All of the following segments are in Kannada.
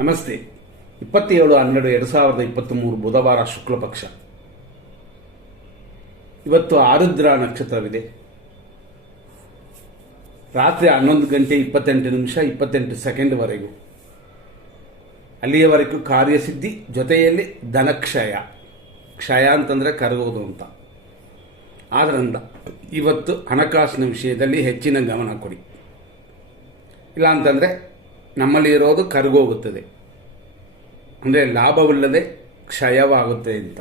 ನಮಸ್ತೆ. 27/12/2023 ಬುಧವಾರ ಶುಕ್ಲ ಪಕ್ಷ. ಇವತ್ತು ಆರುದ್ರ ನಕ್ಷತ್ರವಿದೆ. ರಾತ್ರಿ 11:28 ಅಲ್ಲಿಯವರೆಗೂ ಕಾರ್ಯಸಿದ್ಧಿ, ಜೊತೆಯಲ್ಲಿ ಧನಕ್ಷಯ. ಕ್ಷಯ ಅಂತಂದರೆ ಕರಗೋದು ಅಂತ. ಆದ್ದರಿಂದ ಇವತ್ತು ಹಣಕಾಸಿನ ವಿಷಯದಲ್ಲಿ ಹೆಚ್ಚಿನ ಗಮನ ಕೊಡಿ. ಇಲ್ಲ ಅಂತಂದರೆ ನಮ್ಮಲ್ಲಿ ಇರೋದು ಕರಗೋಗುತ್ತದೆ, ಅಂದರೆ ಲಾಭವಿಲ್ಲದೆ ಕ್ಷಯವಾಗುತ್ತೆ ಅಂತ.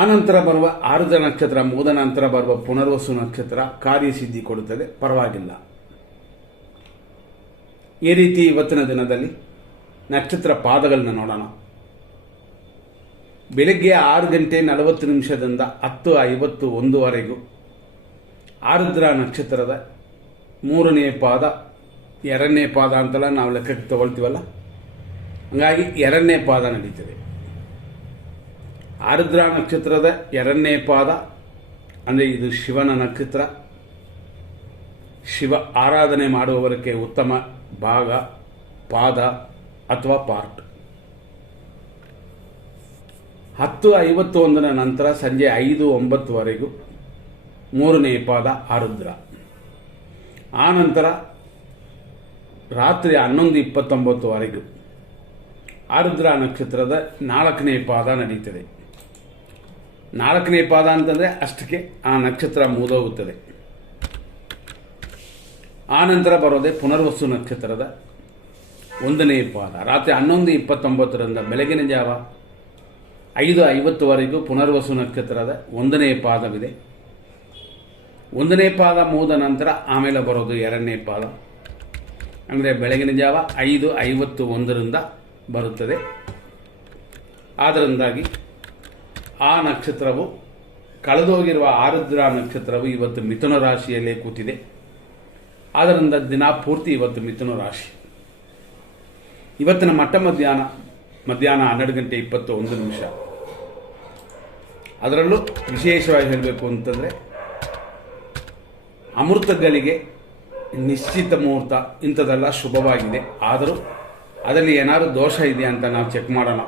ಆನಂತರ ಬರುವ ಆರುದ್ರ ನಕ್ಷತ್ರ ಮುಗಿದ ನಂತರ ಬರುವ ಪುನರ್ವಸು ನಕ್ಷತ್ರ ಕಾರ್ಯಸಿದ್ಧಿ ಕೊಡುತ್ತದೆ, ಪರವಾಗಿಲ್ಲ. ಈ ರೀತಿ ಇವತ್ತಿನ ದಿನದಲ್ಲಿ ನಕ್ಷತ್ರ ಪಾದಗಳನ್ನ ನೋಡೋಣ. ಬೆಳಗ್ಗೆ 6:40 10:51 ಆರುದ್ರ ನಕ್ಷತ್ರದ 3ನೇ ಪಾದ, 2ನೇ ಪಾದ ಅಂತೆಲ್ಲ ನಾವು ಲೆಕ್ಕಕ್ಕೆ ತಗೊಳ್ತೀವಲ್ಲ, ಹಾಗಾಗಿ 2ನೇ ಪಾದ ನಡೀತದೆ. ಆರುದ್ರ ನಕ್ಷತ್ರದ 2ನೇ ಪಾದ ಅಂದರೆ ಇದು ಶಿವನ ನಕ್ಷತ್ರ. ಶಿವ ಆರಾಧನೆ ಮಾಡುವವರಿಗೆ ಉತ್ತಮ ಭಾಗ, ಪಾದ ಅಥವಾ ಪಾರ್ಟ್. 10:51 ನಂತರ ಸಂಜೆ 5:09 3ನೇ ಪಾದ ಆರುದ್ರ. ಆನಂತರ ರಾತ್ರಿ 11:29 ಆರುದ್ರ ನಕ್ಷತ್ರದ 4ನೇ ಪಾದ ನಡೀತದೆ. 4ನೇ ಪಾದ ಅಂತಂದರೆ ಅಷ್ಟಕ್ಕೆ ಆ ನಕ್ಷತ್ರ ಮುಗಿದೋಗುತ್ತದೆ. ಆನಂತರ ಬರೋದೇ ಪುನರ್ವಸು ನಕ್ಷತ್ರದ 1ನೇ ಪಾದ. ರಾತ್ರಿ 11:29 ಬೆಳಗಿನ ಜಾವ 5:50 ಪುನರ್ವಸು ನಕ್ಷತ್ರದ 1ನೇ ಪಾದವಿದೆ. 1ನೇ ಪಾದ ಮುಗಿದ ನಂತರ ಆಮೇಲೆ ಬರೋದು 2ನೇ ಪಾದ, ಅಂದರೆ ಬೆಳಗಿನ ಜಾವ 5:51 ಬರುತ್ತದೆ. ಆದ್ದರಿಂದಾಗಿ ಆ ನಕ್ಷತ್ರವು, ಕಳೆದೋಗಿರುವ ಆರುದ್ರ ನಕ್ಷತ್ರವು ಇವತ್ತು ಮಿಥುನ ರಾಶಿಯಲ್ಲೇ ಕೂತಿದೆ. ಆದ್ದರಿಂದ ದಿನ ಪೂರ್ತಿ ಇವತ್ತು ಮಿಥುನ ರಾಶಿ. ಇವತ್ತಿನ ಮಧ್ಯಾಹ್ನ 12:21. ಅದರಲ್ಲೂ ವಿಶೇಷವಾಗಿ ಹೇಳಬೇಕು ಅಂತಂದರೆ ಅಮೃತಗಳಿಗೆ ನಿಶ್ಚಿತ ಮುಹೂರ್ತ ಇಂಥದ್ದೆಲ್ಲ ಶುಭವಾಗಿದೆ. ಆದರೂ ಅದರಲ್ಲಿ ಏನಾದರೂ ದೋಷ ಇದೆಯಾ ಅಂತ ನಾವು ಚೆಕ್ ಮಾಡೋಣ.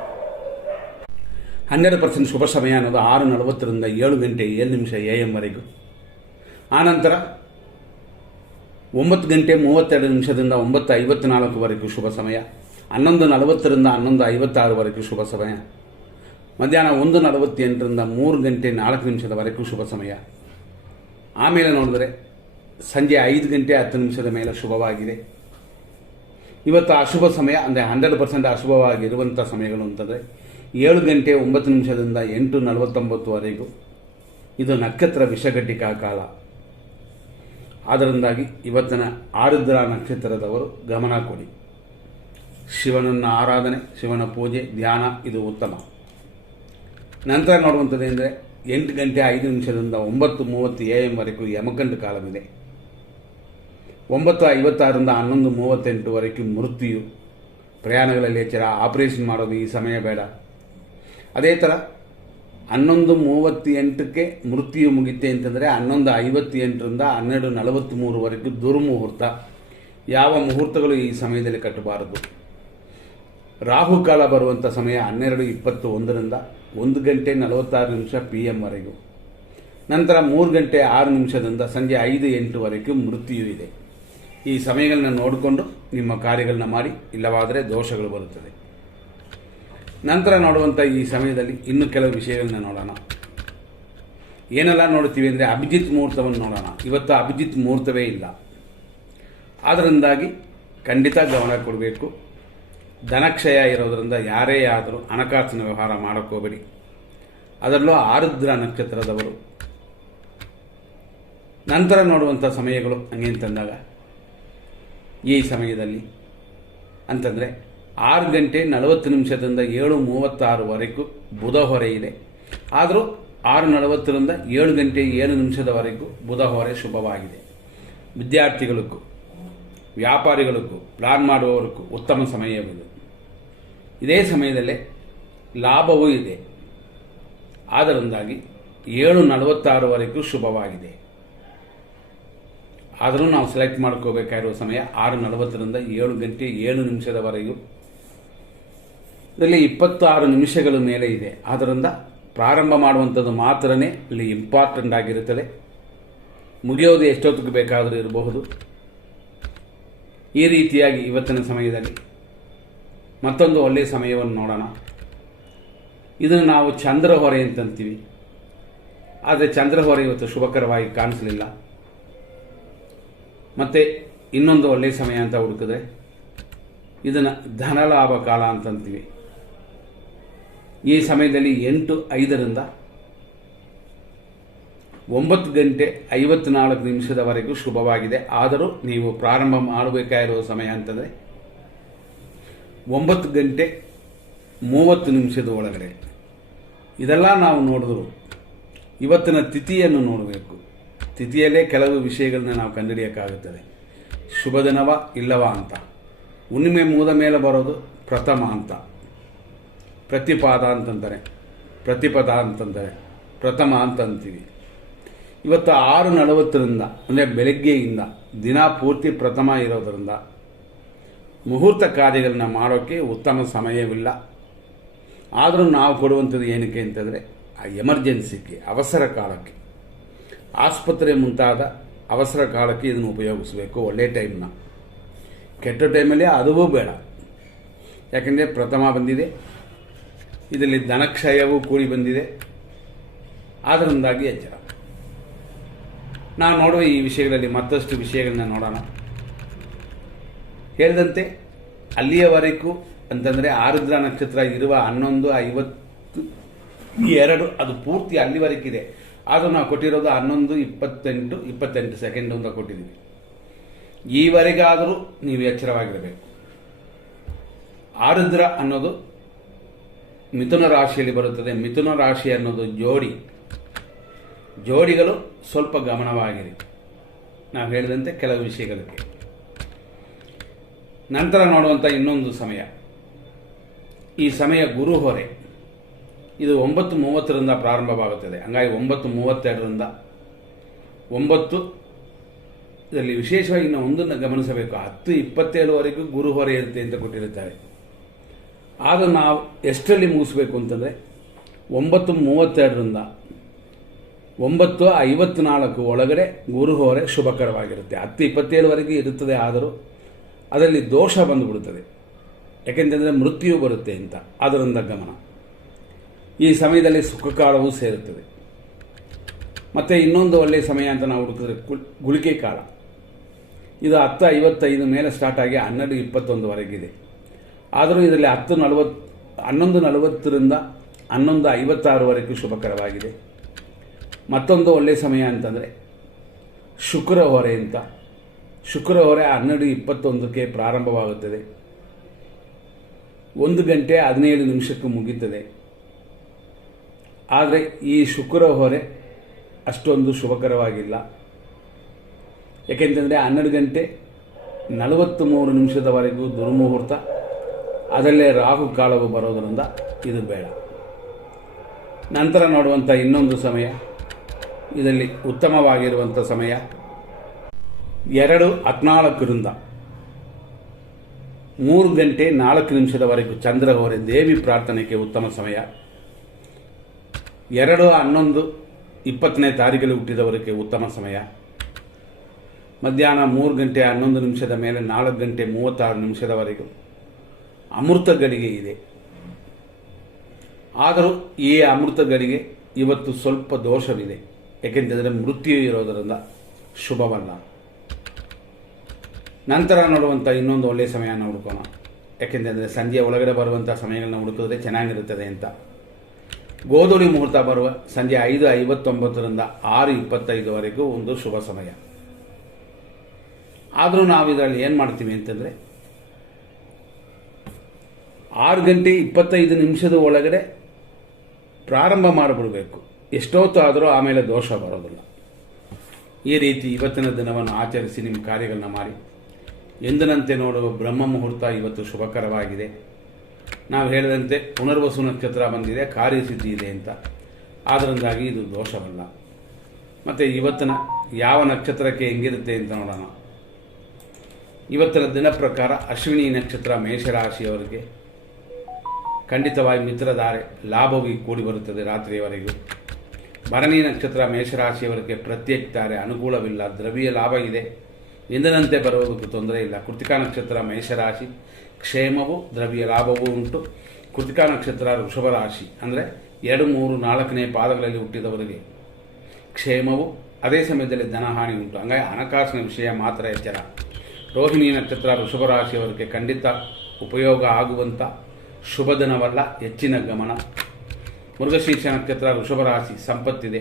100% ಶುಭ ಸಮಯ ಅನ್ನೋದು 6:40 7:07 ಆನಂತರ 9:32 9:54 ಶುಭ ಸಮಯ. 11:40 11:56 ಶುಭ ಸಮಯ. ಮಧ್ಯಾಹ್ನ 1:48 3:04 ಶುಭ ಸಮಯ. ಆಮೇಲೆ ನೋಡಿದ್ರೆ ಸಂಜೆ 5:10 ಮೇಲೆ ಶುಭವಾಗಿದೆ. ಇವತ್ತು ಅಶುಭ ಸಮಯ ಅಂದರೆ 100% ಅಶುಭವಾಗಿರುವಂಥ ಸಮಯಗಳು ಅಂತಂದರೆ 7:09 8:49 ಇದು ನಕ್ಷತ್ರ ವಿಷಘಟಿಕಾ ಕಾಲ. ಆದ್ದರಿಂದಾಗಿ ಇವತ್ತಿನ ಆರುದ್ರ ನಕ್ಷತ್ರದವರು ಗಮನ ಕೊಡಿ. ಶಿವನನ್ನು ಆರಾಧನೆ, ಶಿವನ ಪೂಜೆ, ಧ್ಯಾನ ಇದು ಉತ್ತಮ. ನಂತರ ನೋಡುವಂಥದ್ದೇನೆಂದರೆ 8:05 9:30 ಯಮಗಂಡ ಕಾಲವಿದೆ. 9:56 11:38 ಮೃತ್ಯು, ಪ್ರಯಾಣಗಳಲ್ಲಿ ಎಚ್ಚರ, ಆಪರೇಷನ್ ಮಾಡೋದು ಈ ಸಮಯ ಬೇಡ. ಅದೇ ಥರ 11:38 ಮೃತ್ಯು ಮುಗಿತೆ ಅಂತಂದರೆ 11:58 12:43 ದುರ್ಮುಹೂರ್ತ. ಯಾವ ಮುಹೂರ್ತಗಳು ಈ ಸಮಯದಲ್ಲಿ ಕಟ್ಟಬಾರದು. ರಾಹುಕಾಲ ಬರುವಂಥ ಸಮಯ 12:21 1:46 PM ನಂತರ 3:06 ಸಂಜೆ 5:08 ಮೃತ್ಯು ಇದೆ. ಈ ಸಮಯಗಳನ್ನ ನೋಡಿಕೊಂಡು ನಿಮ್ಮ ಕಾರ್ಯಗಳನ್ನ ಮಾಡಿ, ಇಲ್ಲವಾದರೆ ದೋಷಗಳು ಬರುತ್ತದೆ. ನಂತರ ನೋಡುವಂಥ ಈ ಸಮಯದಲ್ಲಿ ಇನ್ನು ಕೆಲವು ವಿಷಯಗಳನ್ನ ನೋಡೋಣ. ಏನೆಲ್ಲ ನೋಡ್ತೀವಿ ಅಂದರೆ ಅಭಿಜಿತ್ ಮುಹೂರ್ತವನ್ನು ನೋಡೋಣ. ಇವತ್ತು ಅಭಿಜಿತ್ ಮುಹೂರ್ತವೇ ಇಲ್ಲ. ಆದ್ದರಿಂದಾಗಿ ಖಂಡಿತ ಗಮನ ಕೊಡಬೇಕು. ಧನಕ್ಷಯ ಇರೋದರಿಂದ ಯಾರೇ ಆದರೂ ಹಣಕಾಸಿನ ವ್ಯವಹಾರ ಮಾಡೋಕ್ಕೋಗಬೇಡಿ. ಅದರಲ್ಲೂ ಆರುದ್ರ ನಕ್ಷತ್ರದವರು. ನಂತರ ನೋಡುವಂಥ ಸಮಯಗಳು ಹಂಗೆ ಅಂತಂದಾಗ ಈ ಸಮಯದಲ್ಲಿ ಅಂತಂದರೆ 6:40 7:36 ಬುಧ ಹೊರೆ ಇದೆ. ಆದರೂ 6:40 7:07 ಬುಧ ಹೊರೆ ಶುಭವಾಗಿದೆ. ವಿದ್ಯಾರ್ಥಿಗಳಿಗೂ, ವ್ಯಾಪಾರಿಗಳಿಗೂ, ಪ್ಲಾನ್ ಮಾಡುವವರಿಗೂ ಉತ್ತಮ ಸಮಯವಿದೆ. ಇದೇ ಸಮಯದಲ್ಲೇ ಲಾಭವೂ ಇದೆ. ಆದ್ದರಿಂದಾಗಿ 7:46 ಶುಭವಾಗಿದೆ. ಆದರೂ ನಾವು ಸೆಲೆಕ್ಟ್ ಮಾಡ್ಕೋಬೇಕಾಗಿರುವ ಸಮಯ 6:40ರಿಂದ 7 ಗಂಟೆ 7 ನಿಮಿಷದವರೆಗೂ. ಇದರಲ್ಲಿ 26 ನಿಮಿಷಗಳ ಮೇಲೆ ಇದೆ. ಆದ್ದರಿಂದ ಪ್ರಾರಂಭ ಮಾಡುವಂಥದ್ದು ಮಾತ್ರನೇ ಇಲ್ಲಿ ಇಂಪಾರ್ಟೆಂಟ್ ಆಗಿರುತ್ತದೆ. ಮುಗಿಯೋದು ಎಷ್ಟೊತ್ತಿಗೆ ಬೇಕಾದರೂ ಇರಬಹುದು. ಈ ರೀತಿಯಾಗಿ ಇವತ್ತಿನ ಸಮಯದಲ್ಲಿ ಮತ್ತೊಂದು ಒಳ್ಳೆಯ ಸಮಯವನ್ನು ನೋಡೋಣ. ಇದನ್ನು ನಾವು ಚಂದ್ರಹೊರೆ ಅಂತಂತೀವಿ. ಆದರೆ ಚಂದ್ರಹೊರೆ ಇವತ್ತು ಶುಭಕರವಾಗಿ ಕಾಣಿಸಲಿಲ್ಲ. ಮತ್ತು ಇನ್ನೊಂದು ಒಳ್ಳೆಯ ಸಮಯ ಅಂತ ಹುಡುಕಿದ್ರೆ ಇದನ್ನು ಧನಲಾಭ ಕಾಲ ಅಂತಂತೀವಿ. ಈ ಸಮಯದಲ್ಲಿ 8:05ರಿಂದ 9 ಗಂಟೆ 54 ನಿಮಿಷದವರೆಗೂ ಶುಭವಾಗಿದೆ. ಆದರೂ ನೀವು ಪ್ರಾರಂಭ ಮಾಡಬೇಕಾಗಿರುವ ಸಮಯ ಅಂತಂದರೆ 9 ಗಂಟೆ 30 ನಿಮಿಷದ ಒಳಗಡೆ. ಇದೆಲ್ಲ ನಾವು ನೋಡಿದ್ರು ಇವತ್ತಿನ ತಿಥಿಯನ್ನು ನೋಡಬೇಕು. ತಿಥಿಯಲ್ಲೇ ಕೆಲವು ವಿಷಯಗಳನ್ನ ನಾವು ಕಂಡುಹಿಡಿಯೋಕ್ಕಾಗುತ್ತದೆ. ಶುಭ ದಿನವ ಇಲ್ಲವಾ ಅಂತ. ಹುಣ್ಣಿಮೆ ಮುಗಿದ ಮೇಲೆ ಬರೋದು ಪ್ರಥಮ ಅಂತ, ಪ್ರತಿಪಾದ ಅಂತಂತಾರೆ, ಪ್ರತಿಪದ ಅಂತಂತಾರೆ, ಪ್ರಥಮ ಅಂತಂತೀವಿ. ಇವತ್ತು 6:40ರಿಂದ ಅಂದರೆ ಬೆಳಗ್ಗೆಯಿಂದ ದಿನ ಪೂರ್ತಿ ಪ್ರಥಮ ಇರೋದರಿಂದ ಮುಹೂರ್ತ ಕಾರ್ಯಗಳನ್ನ ಮಾಡೋಕ್ಕೆ ಉತ್ತಮ ಸಮಯವಿಲ್ಲ. ಆದರೂ ನಾವು ಕೊಡುವಂಥದ್ದು ಏನಕ್ಕೆ ಅಂತಂದರೆ ಎಮರ್ಜೆನ್ಸಿಗೆ, ಅವಸರ ಕಾಲಕ್ಕೆ, ಆಸ್ಪತ್ರೆ ಮುಂತಾದ ಅವಸರ ಕಾಲಕ್ಕೆ ಇದನ್ನು ಉಪಯೋಗಿಸಬೇಕು. ಒಳ್ಳೆಯ ಟೈಮ್ನ. ಕೆಟ್ಟ ಟೈಮಲ್ಲಿ ಅದೂ ಬೇಡ. ಯಾಕೆಂದರೆ ಪ್ರಥಮ ಬಂದಿದೆ, ಇದರಲ್ಲಿ ಧನಕ್ಷಯವೂ ಕೂಡಿ ಬಂದಿದೆ. ಆದ್ದರಿಂದಾಗಿ ಎಚ್ಚರ. ನಾವು ನೋಡುವ ಈ ವಿಷಯಗಳಲ್ಲಿ ಮತ್ತಷ್ಟು ವಿಷಯಗಳನ್ನ ನೋಡೋಣ. ಹೇಳಿದಂತೆ ಅಲ್ಲಿಯವರೆಗೂ ಅಂತಂದರೆ ಆರುದ್ರ ನಕ್ಷತ್ರ ಇರುವ 11:52 ಅದು ಪೂರ್ತಿ ಅಲ್ಲಿವರೆಗಿದೆ. ಆದರೂ ನಾವು ಕೊಟ್ಟಿರೋದು 11:28 ಸೆಕೆಂಡ್ ಅಂತ ಕೊಟ್ಟಿದ್ದೀವಿ. ಈವರೆಗಾದರೂ ನೀವು ಎಚ್ಚರವಾಗಿರಬೇಕು. ಆರುದ್ರ ಅನ್ನೋದು ಮಿಥುನ ರಾಶಿಯಲ್ಲಿ ಬರುತ್ತದೆ. ಮಿಥುನ ರಾಶಿ ಅನ್ನೋದು ಜೋಡಿಗಳು ಸ್ವಲ್ಪ ಗಮನವಾಗಿರಿ. ನಾವು ಹೇಳಿದಂತೆ ಕೆಲವು ವಿಷಯಗಳಿಗೆ. ನಂತರ ನೋಡುವಂಥ ಇನ್ನೊಂದು ಸಮಯ, ಈ ಸಮಯ ಗುರು ಹೊರೆ. ಇದು 9:30ರಿಂದ ಪ್ರಾರಂಭವಾಗುತ್ತದೆ. ಹಂಗಾಗಿ 9:32ರಿಂದ 9 ಇದರಲ್ಲಿ ವಿಶೇಷವಾಗಿ ಇನ್ನು ಒಂದನ್ನು ಗಮನಿಸಬೇಕು. 10:27ವರೆಗೂ ಗುರು ಹೊರೆ ಇರುತ್ತೆ ಅಂತ ಕೊಟ್ಟಿರುತ್ತಾರೆ. ಆಗ ನಾವು ಎಷ್ಟರಲ್ಲಿ ಮುಗಿಸ್ಬೇಕು ಅಂತಂದರೆ 9:32ರಿಂದ 9:54 ಒಳಗಡೆ ಗುರು ಹೊರೆ ಶುಭಕರವಾಗಿರುತ್ತೆ. 10:27ವರೆಗೂ ಇರುತ್ತದೆ. ಆದರೂ ಅದರಲ್ಲಿ ದೋಷ ಬಂದುಬಿಡುತ್ತದೆ. ಯಾಕೆಂತಂದರೆ ಮೃತ್ಯು ಬರುತ್ತೆ ಅಂತ. ಅದರಿಂದ ಗಮನ. ಈ ಸಮಯದಲ್ಲಿ ಸುಖಕಾಲವೂ ಸೇರುತ್ತದೆ. ಮತ್ತು ಇನ್ನೊಂದು ಒಳ್ಳೆಯ ಸಮಯ ಅಂತ ನಾವು ಹುಡುಕಿದ್ರೆ ಗುಳಿಗೆ ಕಾಲ. ಇದು 10:55 ಮೇಲೆ ಸ್ಟಾರ್ಟ್ ಆಗಿ 12:21ವರೆಗಿದೆ. ಆದರೂ ಇದರಲ್ಲಿ 11:40ರಿಂದ 11:56ವರೆಗೂ ಶುಭಕರವಾಗಿದೆ. ಮತ್ತೊಂದು ಒಳ್ಳೆಯ ಸಮಯ ಅಂತಂದರೆ ಶುಕ್ರ ಹೊರೆ ಅಂತ. ಶುಕ್ರ ಹೊರೆ 12:21ಕ್ಕೆ ಪ್ರಾರಂಭವಾಗುತ್ತದೆ. 1 ಗಂಟೆ 17 ನಿಮಿಷಕ್ಕೆ ಮುಗೀತದೆ. ಆದರೆ ಈ ಶುಕ್ರ ಹೊರೆ ಅಷ್ಟೊಂದು ಶುಭಕರವಾಗಿಲ್ಲ. ಏಕೆಂತಂದರೆ 12 ಗಂಟೆ 43 ನಿಮಿಷದವರೆಗೂ ದುರ್ಮುಹೂರ್ತ, ಅದರಲ್ಲೇ ರಾಹು ಕಾಲವು ಬರೋದರಿಂದ ಇದು ಬೇಡ. ನಂತರ ನೋಡುವಂಥ ಇನ್ನೊಂದು ಸಮಯ, ಇದರಲ್ಲಿ ಉತ್ತಮವಾಗಿರುವಂಥ ಸಮಯ 2:14ರಿಂದ 3 ಗಂಟೆ 4 ನಿಮಿಷದವರೆಗೂ ಚಂದ್ರ ಹೊರೆ, ದೇವಿ ಪ್ರಾರ್ಥನೆಗೆ ಉತ್ತಮ ಸಮಯ. 2/11/20ನೇ ತಾರೀಕಲ್ಲಿ ಹುಟ್ಟಿದವರಿಗೆ ಉತ್ತಮ ಸಮಯ. ಮಧ್ಯಾಹ್ನ 3 ಗಂಟೆ 11 ನಿಮಿಷದ ಮೇಲೆ 4 ಗಂಟೆ 36 ನಿಮಿಷದವರೆಗೂ ಅಮೃತ ಗಳಿಗೆ ಇದೆ. ಆದರೂ ಈ ಅಮೃತ ಗಳಿಗೆ ಇವತ್ತು ಸ್ವಲ್ಪ ದೋಷವಿದೆ. ಏಕೆಂತಂದರೆ ಮೃತ್ಯು ಇರೋದರಿಂದ ಶುಭವಲ್ಲ. ನಂತರ ನೋಡುವಂಥ ಇನ್ನೊಂದು ಒಳ್ಳೆಯ ಸಮಯನ ಹುಡುಕೋಣ. ಯಾಕೆಂತಂದರೆ ಸಂಜೆಯ ಒಳಗಡೆ ಬರುವಂಥ ಸಮಯಗಳನ್ನ ಹುಡುಕಿದ್ರೆ ಚೆನ್ನಾಗಿರುತ್ತದೆ ಅಂತ. ಗೋಧೂಳಿ ಮುಹೂರ್ತ ಬರುವ ಸಂಜೆ 5:59ರಿಂದ 6:25ವರೆಗೂ ಒಂದು ಶುಭ ಸಮಯ. ಆದರೂ ನಾವು ಇದರಲ್ಲಿ ಏನು ಮಾಡ್ತೀವಿ ಅಂತಂದರೆ 6 ಗಂಟೆ 25 ನಿಮಿಷದ ಒಳಗಡೆ ಪ್ರಾರಂಭ ಮಾಡಿಬಿಡಬೇಕು. ಎಷ್ಟೊತ್ತು ಆದರೂ ಆಮೇಲೆ ದೋಷ ಬರೋದಿಲ್ಲ. ಈ ರೀತಿ ಇವತ್ತಿನ ದಿನವನ್ನು ಆಚರಿಸಿ ನಿಮ್ಮ ಕಾರ್ಯಗಳನ್ನ ಮಾಡಿ. ಎಂದಿನಂತೆ ನೋಡುವ ಬ್ರಹ್ಮ ಮುಹೂರ್ತ ಇವತ್ತು ಶುಭಕರವಾಗಿದೆ. ನಾವು ಹೇಳಿದಂತೆ ಪುನರ್ವಸು ನಕ್ಷತ್ರ ಬಂದಿದೆ, ಕಾರ್ಯಸಿದ್ಧಿ ಇದೆ ಅಂತ. ಆದ್ದರಿಂದಾಗಿ ಇದು ದೋಷವಲ್ಲ. ಮತ್ತು ಇವತ್ತಿನ ಯಾವ ನಕ್ಷತ್ರಕ್ಕೆ ಹೆಂಗಿರುತ್ತೆ ಅಂತ ನೋಡೋಣ. ಇವತ್ತಿನ ದಿನ ಪ್ರಕಾರ ಅಶ್ವಿನಿ ನಕ್ಷತ್ರ ಮೇಷರಾಶಿಯವರಿಗೆ ಖಂಡಿತವಾಗಿ ಮಿತ್ರಧಾರೆ ಲಾಭವಾಗಿ ಕೂಡಿ ಬರುತ್ತದೆ ರಾತ್ರಿಯವರೆಗೂ. ಭರಣಿ ನಕ್ಷತ್ರ ಮೇಷರಾಶಿಯವರಿಗೆ ಪ್ರತ್ಯೇಕ ತಾರೆ ಅನುಕೂಲವಿಲ್ಲ, ದ್ರವ್ಯ ಲಾಭ ಇದೆ, ಎಂದಿನಂತೆ ಬರುವುದಕ್ಕೂ ತೊಂದರೆ ಇಲ್ಲ. ಕೃತಿಕಾ ನಕ್ಷತ್ರ ಮೇಷರಾಶಿ ಕ್ಷೇಮವು ದ್ರವ್ಯ ಲಾಭವೂ ಉಂಟು. ಕೃತಿಕಾ ನಕ್ಷತ್ರ ವೃಷಭ ರಾಶಿ ಅಂದರೆ 2, 3, 4ನೇ ಪಾದಗಳಲ್ಲಿ ಹುಟ್ಟಿದವರಿಗೆ ಕ್ಷೇಮವು, ಅದೇ ಸಮಯದಲ್ಲಿ ಧನಹಾನಿ ಉಂಟು. ಹಂಗಾಗಿ ಹಣಕಾಸಿನ ವಿಷಯ ಮಾತ್ರ ಎಚ್ಚರ. ರೋಹಿಣಿ ನಕ್ಷತ್ರ ವೃಷಭ ರಾಶಿಯವರಿಗೆ ಖಂಡಿತ ಉಪಯೋಗ ಆಗುವಂಥ ಶುಭ ದಿನವಲ್ಲ, ಹೆಚ್ಚಿನ ಗಮನ. ಮೃಗಶೀರ್ಷ ನಕ್ಷತ್ರ ವೃಷಭ ರಾಶಿ ಸಂಪತ್ತಿದೆ,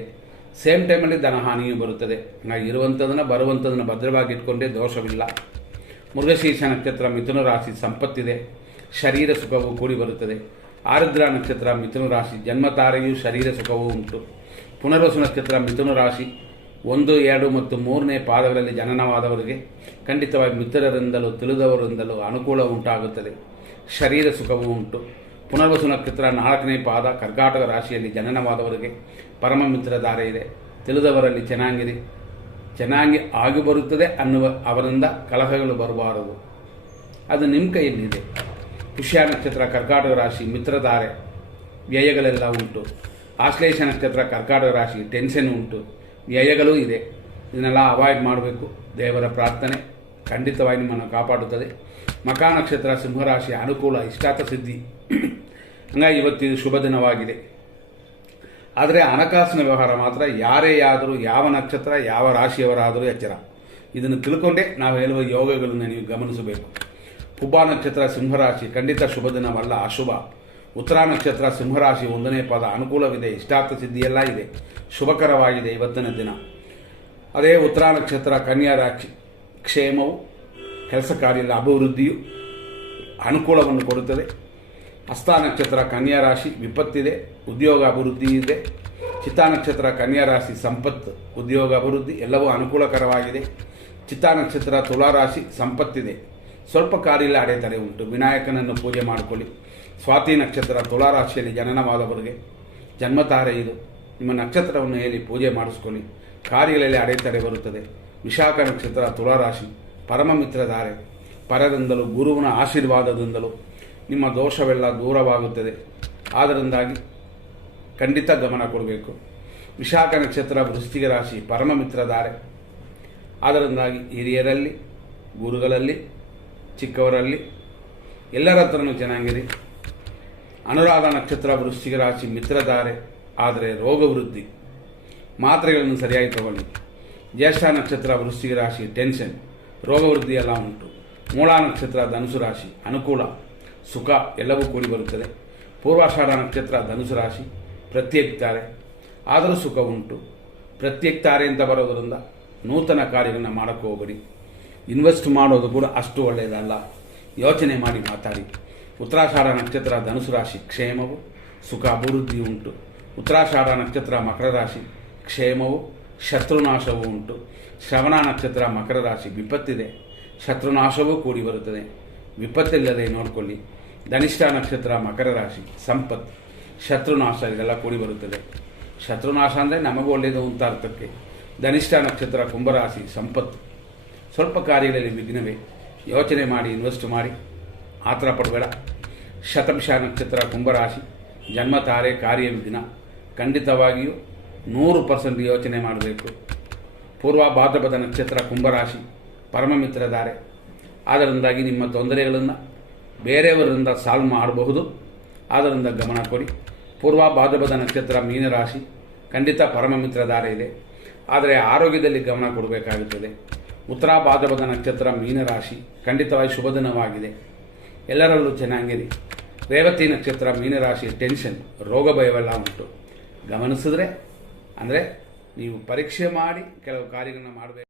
ಸೇಮ್ ಟೈಮಲ್ಲಿ ಧನಹಾನಿಯೂ ಬರುತ್ತದೆ. ಹಂಗಾಗಿ ಇರುವಂಥದನ್ನು ಬರುವಂಥದನ್ನು ಭದ್ರವಾಗಿ ಇಟ್ಕೊಂಡೇ ದೋಷವಿಲ್ಲ. ಮೃಗಶೀರ್ಷ ನಕ್ಷತ್ರ ಮಿಥುನ ರಾಶಿ ಸಂಪತ್ತಿದೆ, ಶರೀರ ಸುಖವು ಕೂಡಿ ಬರುತ್ತದೆ. ಆರುದ್ರ ನಕ್ಷತ್ರ ಮಿಥುನ ರಾಶಿ ಜನ್ಮತಾರೆಯೂ ಶರೀರ ಸುಖವೂ ಉಂಟು. ಪುನರ್ವಸು ನಕ್ಷತ್ರ ಮಿಥುನ ರಾಶಿ 1, 2 ಮತ್ತು 3ನೇ ಪಾದಗಳಲ್ಲಿ ಜನನವಾದವರಿಗೆ ಖಂಡಿತವಾಗಿ ಮಿತ್ರರಿಂದಲೂ ತಿಳಿದವರಿಂದಲೂ ಅನುಕೂಲ ಉಂಟಾಗುತ್ತದೆ, ಶರೀರ ಸುಖವೂ ಉಂಟು. ಪುನರ್ವಸು ನಕ್ಷತ್ರ 4ನೇ ಪಾದ ಕರ್ಕಾಟಕ ರಾಶಿಯಲ್ಲಿ ಜನನವಾದವರಿಗೆ ಪರಮ ಮಿತ್ರಧಾರೆ ಇದೆ, ತಿಳಿದವರಲ್ಲಿ ಚೆನ್ನಾಗಿ ಆಗಿ ಬರುತ್ತದೆ ಅನ್ನುವ ಅವರಿಂದ ಕಲಹಗಳು ಬರಬಾರದು, ಅದು ನಿಮ್ಮ ಕೈಯಲ್ಲಿದೆ. ಪುಷ್ಯ ನಕ್ಷತ್ರ ಕರ್ಕಾಟಕ ರಾಶಿ ಮಿತ್ರಧಾರೆ ವ್ಯಯಗಳೆಲ್ಲ ಉಂಟು. ಆಶ್ಲೇಷ ನಕ್ಷತ್ರ ಕರ್ಕಾಟಕ ರಾಶಿ ಟೆನ್ಷನ್ ಉಂಟು, ವ್ಯಯಗಳೂ ಇದೆ. ಇದನ್ನೆಲ್ಲ ಅವಾಯ್ಡ್ ಮಾಡಬೇಕು. ದೇವರ ಪ್ರಾರ್ಥನೆ ಖಂಡಿತವಾಗಿ ನಿಮ್ಮನ್ನು ಕಾಪಾಡುತ್ತದೆ. ಮಖ ನಕ್ಷತ್ರ ಸಿಂಹರಾಶಿ ಅನುಕೂಲ, ಇಷ್ಟಾರ್ಥ ಸಿದ್ಧಿ. ಹಂಗಾಗಿ ಇವತ್ತಿದು ಶುಭ ದಿನವಾಗಿದೆ. ಆದರೆ ಹಣಕಾಸಿನ ವ್ಯವಹಾರ ಮಾತ್ರ ಯಾರೇ ಆದರೂ, ಯಾವ ನಕ್ಷತ್ರ ಯಾವ ರಾಶಿಯವರಾದರೂ ಎಚ್ಚರ. ಇದನ್ನು ತಿಳ್ಕೊಂಡೇ ನಾವು ಹೇಳುವ ಯೋಗಗಳನ್ನು ನೀವು ಗಮನಿಸಬೇಕು. ಪುಬ್ಬ ನಕ್ಷತ್ರ ಸಿಂಹರಾಶಿ ಖಂಡಿತ ಶುಭ ದಿನವಲ್ಲ, ಅಶುಭ. ಉತ್ತರ ನಕ್ಷತ್ರ ಸಿಂಹರಾಶಿ 1ನೇ ಪಾದ ಅನುಕೂಲವಿದೆ, ಇಷ್ಟಾರ್ಥ ಸಿದ್ಧಿಯೆಲ್ಲ ಇದೆ, ಶುಭಕರವಾಗಿದೆ ಇವತ್ತಿನ ದಿನ. ಅದೇ ಉತ್ತರ ನಕ್ಷತ್ರ ಕನ್ಯಾ ರಾಶಿ ಕ್ಷೇಮವು, ಕೆಲಸ ಕಾರ್ಯದ ಅಭಿವೃದ್ಧಿಯು ಅನುಕೂಲವನ್ನು ಕೊಡುತ್ತದೆ. ಹಸ್ತ ನಕ್ಷತ್ರ ಕನ್ಯಾ ರಾಶಿ ವಿಪತ್ತಿದೆ, ಉದ್ಯೋಗ ಅಭಿವೃದ್ಧಿ ಇದೆ. ಚಿತ್ತಾ ನಕ್ಷತ್ರ ಕನ್ಯಾ ರಾಶಿ ಸಂಪತ್ತು, ಉದ್ಯೋಗ ಅಭಿವೃದ್ಧಿ ಎಲ್ಲವೂ ಅನುಕೂಲಕರವಾಗಿದೆ. ಚಿತ್ತಾ ನಕ್ಷತ್ರ ತುಲಾರಾಶಿ ಸಂಪತ್ತಿದೆ, ಸ್ವಲ್ಪ ಕಾರ್ಯದಲ್ಲಿ ಅಡೆತಡೆ ಉಂಟು, ವಿನಾಯಕನನ್ನು ಪೂಜೆ ಮಾಡಿಕೊಳ್ಳಿ. ಸ್ವಾತಿ ನಕ್ಷತ್ರ ತುಲಾರಾಶಿಯಲ್ಲಿ ಜನನವಾದವರಿಗೆ ಜನ್ಮತಾರೆ ಇದು, ನಿಮ್ಮ ನಕ್ಷತ್ರವನ್ನು ಹೇಳಿ ಪೂಜೆ ಮಾಡಿಸ್ಕೊಳ್ಳಿ, ಕಾರ್ಯಗಳಲ್ಲಿ ಅಡೆತಡೆ ಬರುತ್ತದೆ. ವಿಶಾಖ ನಕ್ಷತ್ರ ತುಲಾರಾಶಿ ಪರಮ ಮಿತ್ರಧಾರೆ, ಪರರಿಂದಲೂ ಗುರುವಿನ ಆಶೀರ್ವಾದದಿಂದಲೂ ನಿಮ್ಮ ದೋಷವೆಲ್ಲ ದೂರವಾಗುತ್ತದೆ. ಆದ್ದರಿಂದಾಗಿ ಖಂಡಿತ ಗಮನ ಕೊಡಬೇಕು. ವಿಶಾಖ ನಕ್ಷತ್ರ ವೃಶ್ಚಿಕ ರಾಶಿ ಪರಮ ಮಿತ್ರಧಾರೆ, ಆದ್ದರಿಂದಾಗಿ ಹಿರಿಯರಲ್ಲಿ, ಗುರುಗಳಲ್ಲಿ, ಚಿಕ್ಕವರಲ್ಲಿ ಎಲ್ಲರ ಹತ್ರನೂ ಚೆನ್ನಾಗಿರಿ. ಅನುರಾಧ ನಕ್ಷತ್ರ ವೃಶ್ಚಿಕ ರಾಶಿ ಮಿತ್ರಧಾರೆ, ಆದರೆ ರೋಗ ವೃದ್ಧಿ, ಮಾತ್ರೆಗಳನ್ನು ಸರಿಯಾಗಿ ತಗೊಳ್ಳಿ. ಜ್ಯೇಷ್ಠ ನಕ್ಷತ್ರ ವೃಶ್ಚಿಕ ರಾಶಿ ಟೆನ್ಷನ್, ರೋಗ ವೃದ್ಧಿ ಎಲ್ಲ ಉಂಟು. ಮೂಲ ನಕ್ಷತ್ರ ಧನುಸು ರಾಶಿ ಅನುಕೂಲ, ಸುಖ ಎಲ್ಲವೂ ಕೂಡಿ ಬರುತ್ತದೆ. ಪೂರ್ವಾಷಾಢ ನಕ್ಷತ್ರ ಧನುಸು ರಾಶಿ ಪ್ರತ್ಯೇಕ ತಾರೆ, ಆದರೂ ಸುಖ ಉಂಟು. ಪ್ರತ್ಯೇಕ ತಾರೆ ಅಂತ ಬರೋದರಿಂದ ನೂತನ ಕಾರ್ಯಗಳನ್ನು ಮಾಡೋಕ್ಕೆ ಹೋಗಬೇಡಿ. ಇನ್ವೆಸ್ಟ್ ಮಾಡೋದು ಕೂಡ ಅಷ್ಟು ಒಳ್ಳೆಯದಲ್ಲ, ಯೋಚನೆ ಮಾಡಿ ಮಾತಾಡಿ. ಉತ್ತರಾಷಾಢ ನಕ್ಷತ್ರ ಧನುಸು ರಾಶಿ ಕ್ಷೇಮವು, ಸುಖ ಅಭಿವೃದ್ಧಿ ಉಂಟು. ಉತ್ತರಾಷಾಢ ನಕ್ಷತ್ರ ಮಕರ ರಾಶಿ ಕ್ಷೇಮವು, ಶತ್ರುನಾಶವೂ ಉಂಟು. ಶ್ರವಣ ನಕ್ಷತ್ರ ಮಕರ ರಾಶಿ ವಿಪತ್ತಿದೆ, ಶತ್ರುನಾಶವೂ ಕೂಡಿ ಬರುತ್ತದೆ, ವಿಪತ್ತಿಲ್ಲದೆ ನೋಡಿಕೊಳ್ಳಿ. ಧನಿಷ್ಠ ನಕ್ಷತ್ರ ಮಕರ ರಾಶಿ ಸಂಪತ್ತು, ಶತ್ರುನಾಶ ಇದೆಲ್ಲ ಕೂಡಿ ಬರುತ್ತದೆ. ಶತ್ರುನಾಶ ಅಂದರೆ ನಮಗೂ ಒಳ್ಳೆಯದು ಅಂತ ಅರ್ಥಕ್ಕೆ. ಧನಿಷ್ಠ ನಕ್ಷತ್ರ ಕುಂಭರಾಶಿ ಸಂಪತ್ತು, ಸ್ವಲ್ಪ ಕಾರ್ಯಗಳಲ್ಲಿ ವಿಘ್ನವೇ, ಯೋಚನೆ ಮಾಡಿ ಇನ್ವೆಸ್ಟ್ ಮಾಡಿ, ಆತರ ಪಡಬೇಡ. ಶತಭಿಷ ನಕ್ಷತ್ರ ಕುಂಭರಾಶಿ ಜನ್ಮತಾರೆ ಕಾರ್ಯ ವಿಘ್ನ, ಖಂಡಿತವಾಗಿಯೂ 100% ಯೋಚನೆ ಮಾಡಬೇಕು. ಪೂರ್ವ ಭಾದ್ರಪದ ನಕ್ಷತ್ರ ಕುಂಭರಾಶಿ ಪರಮ ಮಿತ್ರಧಾರೆ, ಆದ್ದರಿಂದಾಗಿ ನಿಮ್ಮ ತೊಂದರೆಗಳನ್ನು ಬೇರೆಯವರಿಂದ ಸಾಲ್ವ್ ಮಾಡಬಹುದು, ಆದ್ದರಿಂದ ಗಮನ ಕೊಡಿ. ಪೂರ್ವ ಭಾದ್ರಪದ ನಕ್ಷತ್ರ ಮೀನರಾಶಿ ಖಂಡಿತ ಪರಮ ಮಿತ್ರಧಾರೆ ಇದೆ, ಆದರೆ ಆರೋಗ್ಯದಲ್ಲಿ ಗಮನ ಕೊಡಬೇಕಾಗುತ್ತದೆ. ಉತ್ತರ ಭಾದ್ರಪದ ನಕ್ಷತ್ರ ಮೀನರಾಶಿ ಖಂಡಿತವಾಗಿ ಶುಭ ದಿನವಾಗಿದೆ, ಎಲ್ಲರಲ್ಲೂ ಚೆನ್ನಾಗಿರಿ. ರೇವತಿ ನಕ್ಷತ್ರ ಮೀನರಾಶಿ ಟೆನ್ಷನ್, ರೋಗ ಭಯವೆಲ್ಲ ಉಂಟು. ಗಮನಿಸಿದ್ರೆ ಅಂದರೆ ನೀವು ಪರೀಕ್ಷೆ ಮಾಡಿ ಕೆಲವು ಕಾರ್ಯಗಳನ್ನ ಮಾಡಬೇಕು.